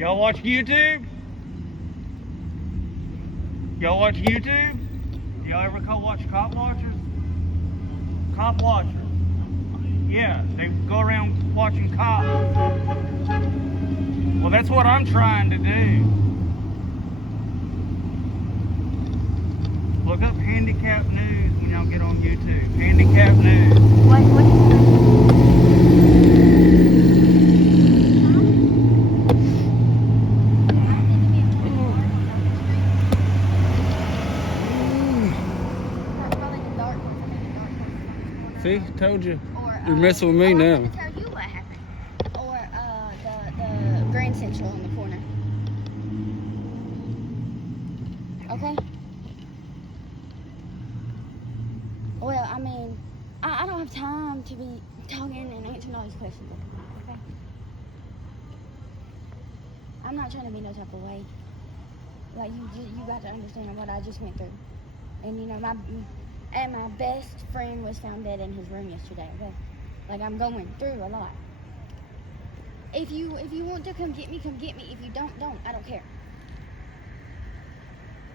Y'all watch YouTube? Y'all watch YouTube? Y'all ever watch cop watchers? Cop watchers. Yeah, they go around watching cops. Well, that's what I'm trying to do. Look up handicap news when y'all get on YouTube. Handicap news. What is See, told you. Or, You're messing with me now. I'm going to tell you what happened. Or the Grand Central in the corner. Okay? Well, I mean, I don't have time to be talking and answering all these questions. Okay? I'm not trying to be no type of way. Like, you got to understand what I just went through. And, you know, my best friend was found dead in his room yesterday. Okay? Like, I'm going through a lot. If you want to come get me, come get me. If you don't. I don't care.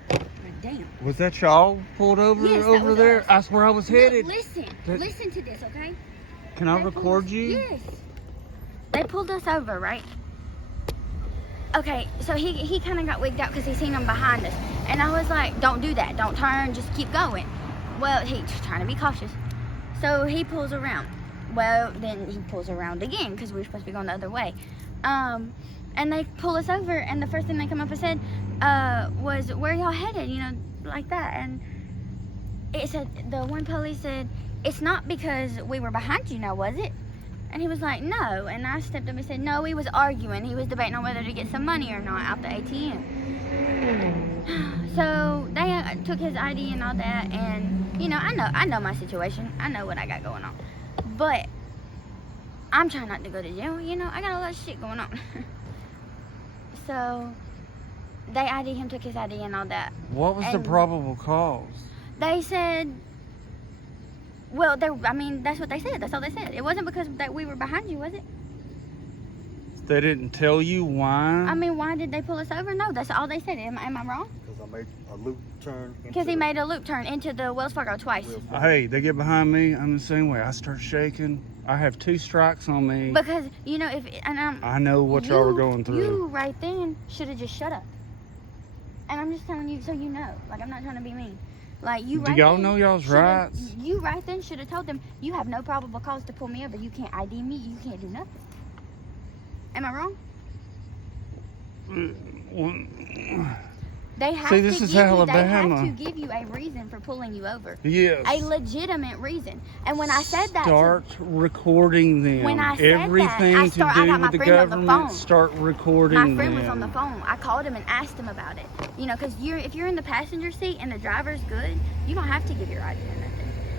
God damn. Was that y'all pulled over Yes, that over was there? us. That's where I was headed. Look, listen to this, okay? Can I They pulled record us- you? Yes. They pulled us over, right? Okay, so he kind of got wigged out because he seen them behind us. And I was like, don't do that. Don't turn. Just keep going. Well, he's trying to be cautious. So he pulls around. Well, then he pulls around again because we were supposed to be going the other way. And they pull us over, and the first thing they come up and said was, where y'all headed? You know, like that. And it said, the one police said, it's not because we were behind you now, was it? And he was like, no. And I stepped up and said, no, he was arguing. He was debating on whether to get some money or not out the ATM. So they took his ID and all that, and you know, I know my situation. I know what I got going on. But I'm trying not to go to jail, you know, I got a lot of shit going on. So they ID him, took his ID and all that. What was the probable cause? They said, well, I mean, that's what they said. That's all they said. It wasn't because that we were behind you, was it? They didn't tell you why? I mean, why did they pull us over? No, that's all they said. Am I wrong? Because I made a loop turn. Because he made a loop turn into the Wells Fargo twice. Hey, they get behind me, I'm the same way. I start shaking. I have 2 strikes on me. Because, you know, I know what y'all were going through. You right then should have just shut up. And I'm just telling you so you know. Like, I'm not trying to be mean. Like, you Do right y'all then know y'all's shoulda- rights? You right then should have told them, you have no probable cause to pull me over. You can't ID me. You can't do nothing. Am I wrong? They have See, this is they Alabama. have to give you a reason for pulling you over. Yes. A legitimate reason. And when I said that, Start recording them. When I said that, Everything I to do got my with the friend on the government, phone. start recording them. my friend was on the phone. I called him and asked him about it. You know, because if you're in the passenger seat and the driver's good, you don't have to give your ID or nothing.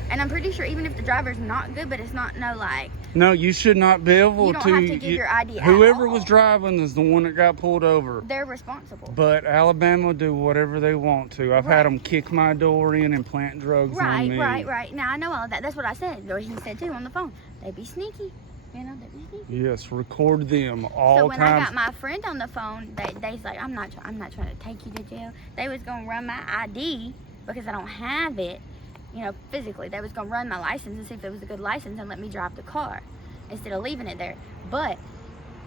And I'm pretty sure even if the driver's not good, but it's not like. No, you should not be able You don't have to give your ID at Whoever all. was driving is the one that got pulled over. They're responsible. But Alabama do whatever they want to. I've Right. had them kick my door in and plant drugs on me. Right. Now I know all of that. That's what I said. Or he said too on the phone. They be sneaky. You know, they be sneaky. Yes, record them all So when times. I got my friend on the phone, they's like, I'm not trying to take you to jail. They was gonna run my ID because I don't have it. You know, physically, they was gonna run my license and see if it was a good license and let me drive the car instead of leaving it there. But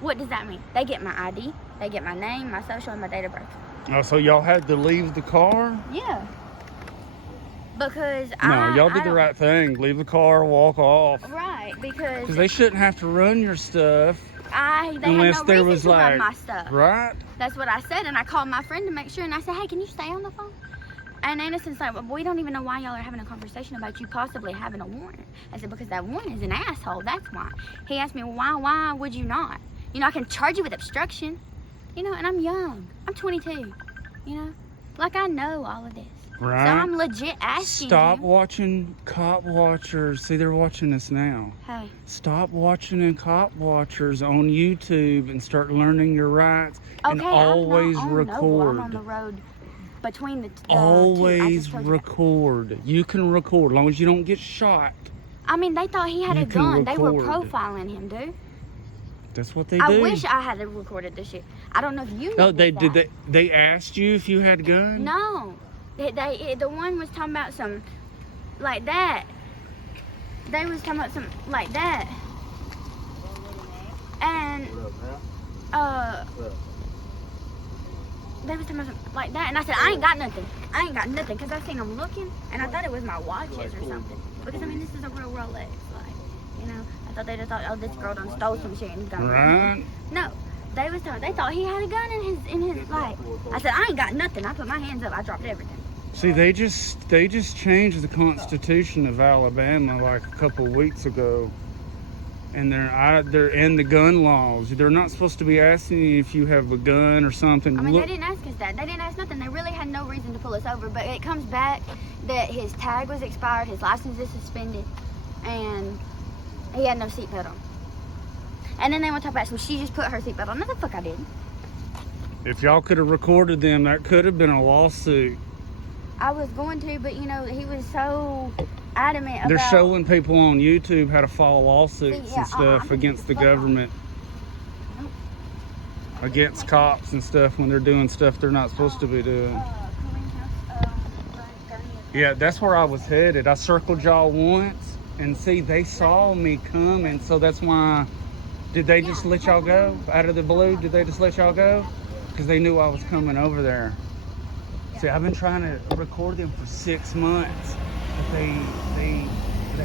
what does that mean? They get my ID, they get my name, my social, and my date of birth. Oh, so y'all had to leave the car? Yeah. Because No, y'all did the right thing. Leave the car, walk off. Right, because Because they shouldn't have to run your stuff they unless had no there reason was to like, run my stuff. right? That's what I said, and I called my friend to make sure, and I said, hey, can you stay on the phone? And Aniston's like, well, we don't even know why y'all are having a conversation about you possibly having a warrant. I said, because that warrant is an asshole, that's why. He asked me, why would you not? You know, I can charge you with obstruction, you know, and I'm young. I'm 22, you know? Like, I know all of this. Right. So I'm legit asking Stop you. watching Cop Watchers. See, they're watching us now. Hey, Stop watching Cop Watchers on YouTube and start learning your rights. And okay, always I'm not on record. Noble. I'm on the road between the two. I Always just told you that. record. You can record as long as you don't get shot. I mean, they thought he had You a can gun. They were record. profiling him, dude. That's what they I do. wish I had recorded this shit. I don't know if you know. Oh, they asked you if you had a gun? No. The one was talking about some like that. They was talking about some like that. And they was talking about something like that, and I said, I ain't got nothing, because I seen them looking, and I thought it was my watches or something, because I mean, this is a real Rolex, like, you know, I thought they just thought, oh, this girl done stole some shit and gun. Right. No, they thought he had a gun in his like, I said, I ain't got nothing, I put my hands up, I dropped everything. See, they just changed the Constitution of Alabama like a couple of weeks ago. And they're in the gun laws. They're not supposed to be asking you if you have a gun or something. I mean, they didn't ask us that. They didn't ask nothing. They really had no reason to pull us over. But it comes back that his tag was expired, his license is suspended, and he had no seatbelt on. And then they want to talk about, so she just put her seatbelt on. No, the fuck I didn't. If y'all could have recorded them, that could have been a lawsuit. I was going to, but you know, he was so adamant about... They're showing people on YouTube how to file lawsuits and stuff against the government. Against cops and stuff when they're doing stuff they're not supposed to be doing. Yeah, that's where I was headed. I circled y'all once, and see, they saw me coming, so that's why... Did they just let y'all go out of the blue? Did they just let y'all go? Because they knew I was coming over there. See, I've been trying to record them for 6 months, but they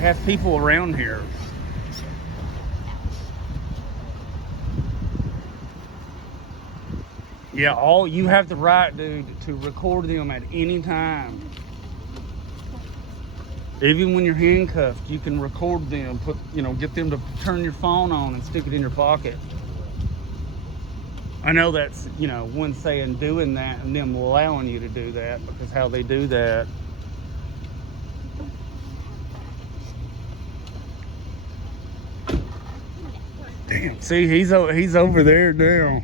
have people around here. Yeah, you have the right, dude, to record them at any time. Even when you're handcuffed, you can record them. Get them to turn your phone on and stick it in your pocket. I know that's, one saying doing that and them allowing you to do that, because how they do that. Damn, see, he's over there now.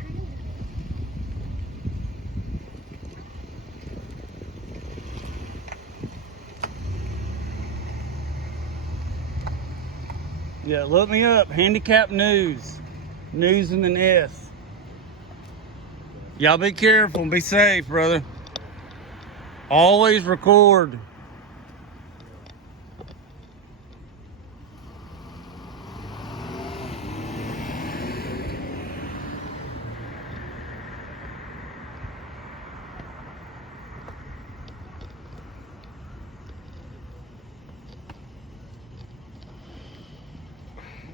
Yeah, look me up, Handicap News. News in the S. Y'all be careful and be safe, brother. Always record.